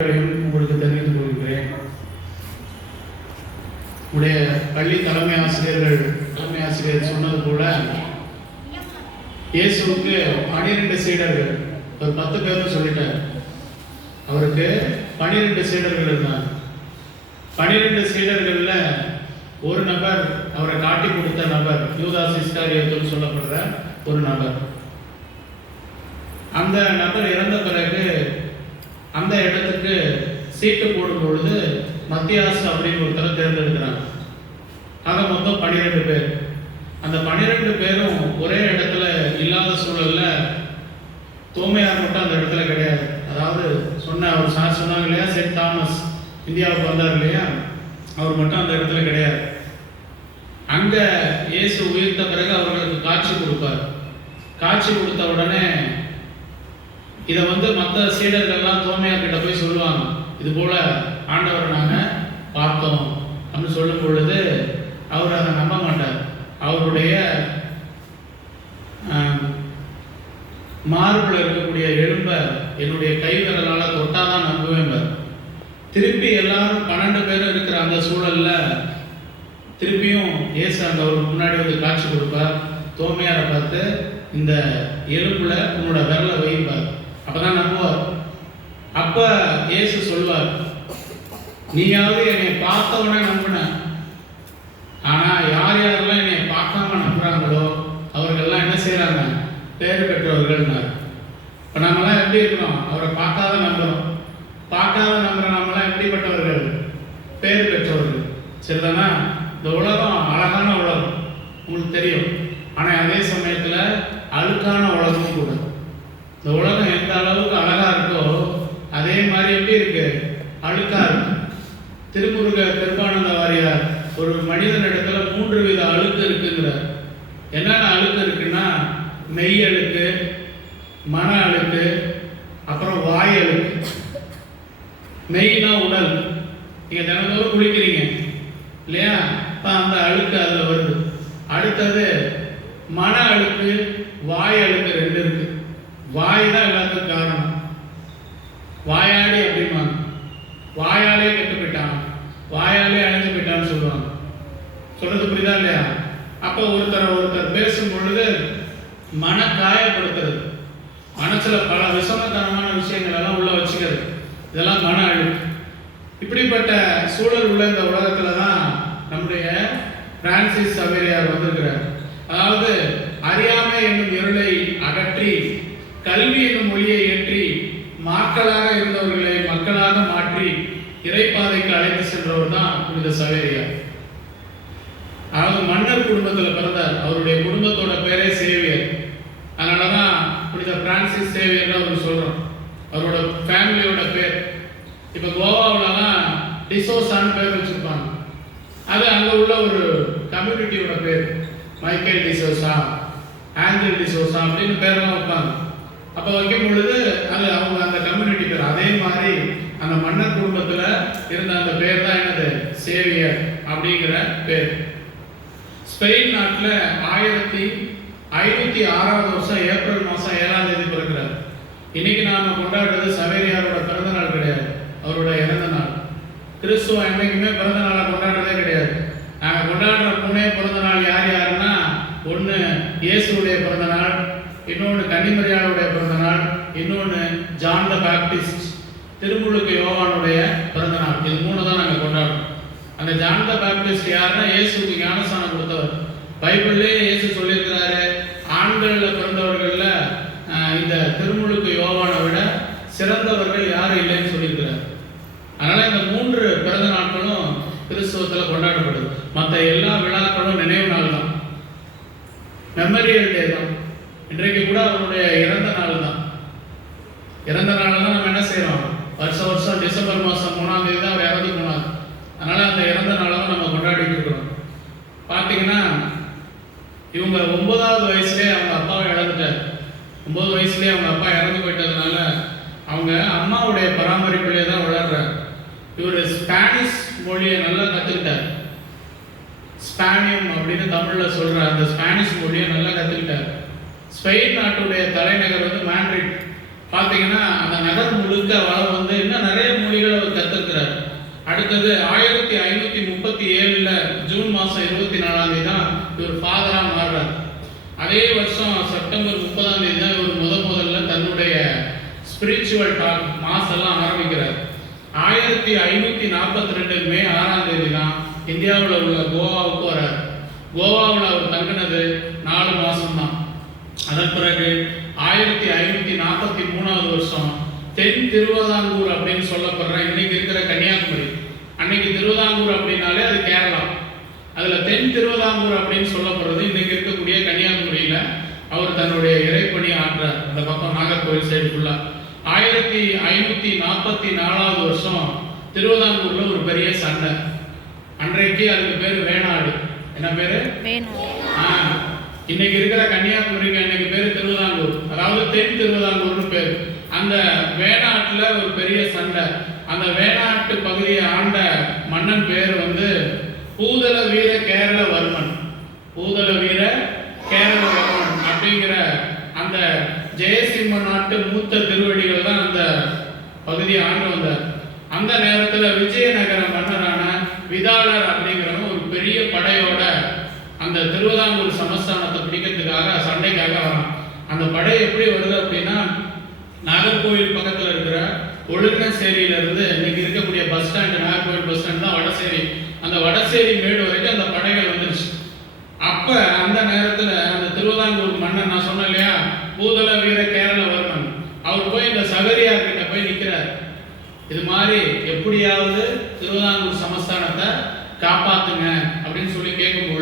உங்களுக்கு தெரிவித்துக் கொள்கிறேன். உடைய பள்ளி தலைமை ஆசிரியர்கள் தலைமை ஆசிரியர் சொன்னது போல இயேசுக்கு பனிரெண்டு சீடர்கள் ஒரு பத்து பேரும் சொல்லிட்டார். அவருக்கு பனிரெண்டு சீடர்கள் இருந்தாங்க பனிரெண்டு சீடர்கள்ல ஒரு நபர் அவரை காட்டி கொடுத்த நபர் யூதாஸ் இஸ்காரியத்தில் சொல்லப்படுற ஒரு நபர். அந்த நபர் இறந்த பிறகு அந்த இடத்துக்கு சீட்டு போடும் பொழுது மத்தியாசு அப்படின்னு ஒருத்தரை தேர்ந்தெடுக்கிறாங்க. ஆக மொத்தம் பன்னிரெண்டு பேர். அந்த பன்னிரெண்டு பேரும் ஒரே இடத்துல இல்லாத சூழல்ல தோமையார் மட்டும் அந்த இடத்துல கிடையாது. அதாவது சொன்ன அவர் சார் சொன்னாங்க இல்லையா? சென்ட் தாமஸ் இந்தியாவுக்கு வந்தார் இல்லையா? அவர் மட்டும் அந்த இடத்துல கிடையாது. அங்க இயேசு உயிர்த்த பிறகு அவர்களுக்கு காட்சி கொடுப்பார். காட்சி கொடுத்த உடனே இதை வந்து மற்ற சீடர்கள்லாம் தோமையார் கிட்ட போய் சொல்லுவாங்க. இது போல ஆண்டவரை நாங்கள் பார்த்தோம் அப்படின்னு சொல்லும் பொழுது அவர் அதை நம்ப மாட்டார். அவருடைய ஆம், மார்பில் இருக்கக்கூடிய எலும்ப என்னுடைய கை விரலால தொட்டாதான் நம்புவேன் திருப்பி எல்லாரும் பன்னெண்டு பேரும் இருக்கிற அந்த சூழலில் திருப்பியும் இயேசு அந்த அவருக்கு முன்னாடி வந்து காட்சி கொடுப்பார். தோமையாரை பார்த்து இந்த எலும்புல உன்னோட விரலை வைப்பார் அப்பதான் நம்புவார். அப்ப இயேசு சொல்வார் நீயாவது என்னை பார்த்தவனே நம்பின. ஆனா யார் யாரெல்லாம் என்னை பார்க்காம நம்புறாங்களோ அவர்கள்லாம் என்ன செய்யறாங்க பேர் பெற்றவர்கள்னார். இப்ப நம்மளாம் எப்படி இருக்கிறோம் அவரை பார்க்காத நம்புறோம். பார்க்காத நம்புற நம்மளாம் எப்படிப்பட்டவர்கள்? பேர் பெற்றவர்கள். சரிதானா இந்த உலகம் அழகான உலகம். உங்களுக்கு தெரியும். ஆனால் அதே சமயத்தில் அழுக்கான உலகமும் கூட. இந்த உலகம் எந்த அளவுக்கு அழகாக இருக்கோ அதே மாதிரி எப்படி இருக்கு? அழுக்காக இருக்கு. திருமுருக திருப்பானந்த வாரியார் ஒரு மனிதன் இடத்துல மூன்று வித அழுக்கு இருக்குங்கிறார். என்னென்ன அழுக்கு இருக்குன்னா மெய் அழுக்கு மன அழுக்கு அப்புறம் வாய் அழுக்கு. மெய்னா உடல். நீங்கள் தினந்தோறும் குளிக்கிறீங்க இல்லையா? இப்போ அந்த அழுக்கு அதில் வருது. அடுத்தது மன அழுக்கு வாய் அழுக்கு ரெண்டு இருக்கு வாய் தான் எல்லாத்துக்கும் காரணம் வாயாடி அப்படிம்பாங்க வாயாலே கெட்டு போயிட்டான் வாயாலே அழிஞ்சு போயிட்டான்னு சொல்லுவாங்க சொல்றது புரியுதா இல்லையா? அப்போ ஒருத்தர் ஒருத்தர் பேசும் பொழுது மன காயப்படுத்துறது. மனசுல பல விஷமத்தனமான விஷயங்கள் எல்லாம் உள்ள வச்சுக்கிறது. இதெல்லாம் மன அழுக்கு இப்படிப்பட்ட சூழல் உள்ள இந்த உலகத்துல தான் நம்முடைய பிரான்சிஸ் சவேரியார் வந்திருக்கிறார். அதாவது அறியாமை என்னும் இருளை அகற்றி கல்வி என்னும் மொழியை ஏற்றி மாக்களாக இருந்தவர்களை மக்களாக மாற்றி இறைப்பாதைக்கு அழைத்து சென்றவர் தான் புனித சவேரியார். அதாவது மன்னர் குடும்பத்தில் பிறந்தார். அவருடைய குடும்பத்தோட பேரே சேவியர். அதனால தான் புனித பிரான்சிஸ் சேவியர்னு அவர் சொல்கிறோம் அவரோட ஃபேமிலியோட பேர். இப்போ கோவாவிலலாம் டிசோசான்னு பேர் வச்சுருப்பாங்க. அது அங்கே உள்ள ஒரு கம்யூனிட்டியோட பேர். மைக்கேல் டிசோசா ஆஞ்சல் டிசோசா அப்படின்னு பேரெல்லாம் வைப்பாங்க. அப்போ வைக்கும் பொழுது அது அவங்க அந்த கம்யூனிட்டி பேர். அதே மாதிரி அந்த மன்னர் குடும்பத்தில் இருந்த அந்த பேர் தான் என்னது? சேவியர் அப்படிங்கிற பேர். ஸ்பெயின் நாட்டில் ஆயிரத்தி ஐநூற்றி ஆறாவது வருஷம் ஏப்ரல் மாதம் ஏழாம் தேதி பிறக்கிறார். இன்னைக்கு நாம் கொண்டாடுறது சவேரியாரோட பிறந்த நாள் கிடையாது. அவரோட இறந்த நாள். கிறிஸ்துவ என்னைக்குமே பிறந்த நாளை கொண்டாடுறதே கிடையாது. நாங்கள் கொண்டாடுற மூணே பிறந்த நாள் யார் யாருன்னா ஒன்று இயேசுடைய பிறந்த நாள் இன்னொன்று கன்னிமரியாளுடைய பிறந்த நாள் இன்னொன்று ஜான் த பேப்டிஸ்ட் திருமுழுக்கு யோகானுடைய பிறந்த நாள். இது மூணு தான் நாங்கள் கொண்டாடுறோம். அந்த ஜான் த பேப்டிஸ்ட் யாருன்னா இயேசுக்கு ஞானஸ்தானம் கொடுத்தவர். பைபிள்லேயே இயேசு சொல்லியிருக்கிறாரு ஆண்களில் பிறந்தவர்களில் இந்த திருமுழுக்கு யோவானை விட சிறந்தவர்கள் யாரும் இல்லைன்னு சொல்லியிருக்கிறார். அதனால் இந்த மூன்று பிறந்த நாட்களும் கிறிஸ்துவத்தில் கொண்டாடப்படுது. மற்ற எல்லா விழாக்களும் நினைவு நாள் தான் மெமரியல் டே தான். இன்றைக்கு கூட அவருடைய இறந்த நாள் தான் இறந்த நாள் தான் நம்ம என்ன செய்கிறோம் வருஷம் வருஷம் டிசம்பர் மாதம் மூணாம் தேதி தான் அவர் இறந்து போனாங்க. அதனால் அந்த இறந்த நாளாக நம்ம கொண்டாடிட்டு இருக்கிறோம் பார்த்தீங்கன்னா இவங்க ஒன்பதாவது வயசுலேயே அவங்க அப்பாவை இழந்துட்டார். ஒன்பது வயசுலேயே அவங்க அப்பா இறந்து போயிட்டதுனால அவங்க அம்மாவுடைய பராமரிப்புலேயே தான் வளர்றாரு. இவர் ஸ்பானிஷ் மொழியை நல்லா கற்றுக்கிட்டார் ஸ்பானியம் அப்படின்னு தமிழில் சொல்கிற அந்த ஸ்பானிஷ் மொழியை நல்லா கற்றுக்கிட்டார் ஸ்பெயின் நாட்டுடைய தலைநகர் வந்து மேண்ட்ரிட் பார்த்தீங்கன்னா அந்த நகர் முழுக்க வளம் வந்து இன்னும் நிறைய மொழிகளை அவர் கற்றுக்கிறார் அடுத்தது ஆயிரத்தி ஐநூத்தி முப்பத்தி ஏழில் ஜூன் மாதம் இருபத்தி நாலாம் தேதி தான் இவர் ஃபாதராக மாறுறார். அதே வருஷம் செப்டம்பர் முப்பதாம் தேதி தான் இவர் முத முதல்ல தன்னுடைய ஸ்பிரிச்சுவல் டாக் மாஸ் எல்லாம் ஆரம்பிக்கிறார். ஆயிரத்தி ஐநூத்தி நாற்பத்தி ரெண்டு மே ஆறாம் தேதி தான் இந்தியாவில் உள்ள கோவாவுக்கு வரார் கோவாவில் அவர் தங்கினது நாலு மாசம் தான் அதன் பிறகு ஆயிரத்தி ஐநூத்தி நாற்பத்தி மூணாவது வருஷம் தென் திருவதாங்கூர் அப்படின்னு சொல்லப்படுற இன்னைக்கு இருக்கிற கன்னியாகுமரி திருவிதாங்கூர் அப்படின்னாலே அது கேரளா. அதில் தென் திருவிதாங்கூர் அப்படின்னு சொல்லப்படுறது இன்னைக்கு இருக்கக்கூடிய கன்னியாகுமரியில் அவர் தன்னுடைய இறைப்பணி ஆற்றார். அந்த பக்கம் நாகர்கோவில் சைடு ஃபுல்லாக ஆயிரத்தி ஐநூற்றி நாற்பத்தி நாலாவது வருஷம் திருவிதாங்கூரில் ஒரு பெரிய சண்டை. அன்றைக்கு அதுக்கு பேர் வேணாடு. என்ன பேர்? இன்னைக்கு இருக்கிற கன்னியாகுமரிக்கு அன்னைக்கு பேர் திருவிதாங்கூர். அதாவது தென் திருவிதாங்கூர்னு பேர். அந்த வேணாட்டில் ஒரு பெரிய சண்டை. அந்த வேணாட்டு பகுதியை ஆண்ட மன்னன் பேர் வந்து பூதல வீர கேரளவர்மன் பூதல வீர கேரளவர்மன் அப்படிங்கிற அந்த ஜெயசிம்ம நாட்டு மூத்த திருவடிகள் தான் அந்த பகுதியை ஆண்டு வந்தார். அந்த நேரத்தில் விஜயநகர மன்னரான விதாளர் அப்படிங்கிறவங்க ஒரு பெரிய படையோட அந்த திருவிதாங்கூர் சமஸ்தானத்தை பிடிக்கிறதுக்காக சண்டைக்காக வரான். அந்த படை எப்படி வருது நாகர்கோவில் பக்கத்தில் இருக்கிற ஒழுங்கசேரியில இருந்து இன்னைக்கு இருக்கக்கூடிய bus stand Nagercoil bus stand தான் வடசேரி. அந்த வடசேரி மேடு வரைக்கும் அந்த படைகள் வந்துருச்சு. அப்ப அந்த நேரத்துல அந்த திருவிதாங்கூர் மன்னன் நான் சொன்னேன் இல்லையா? பூதல வீர கேரளவர்மன் அவர் போய் இந்த சகரியார் கிட்ட போய் நிற்கிறார் இது மாதிரி எப்படியாவது திருவிதாங்கூர் சமஸ்தானத்தை காப்பாத்துங்க அப்படின்னு சொல்லி கேட்கும்போது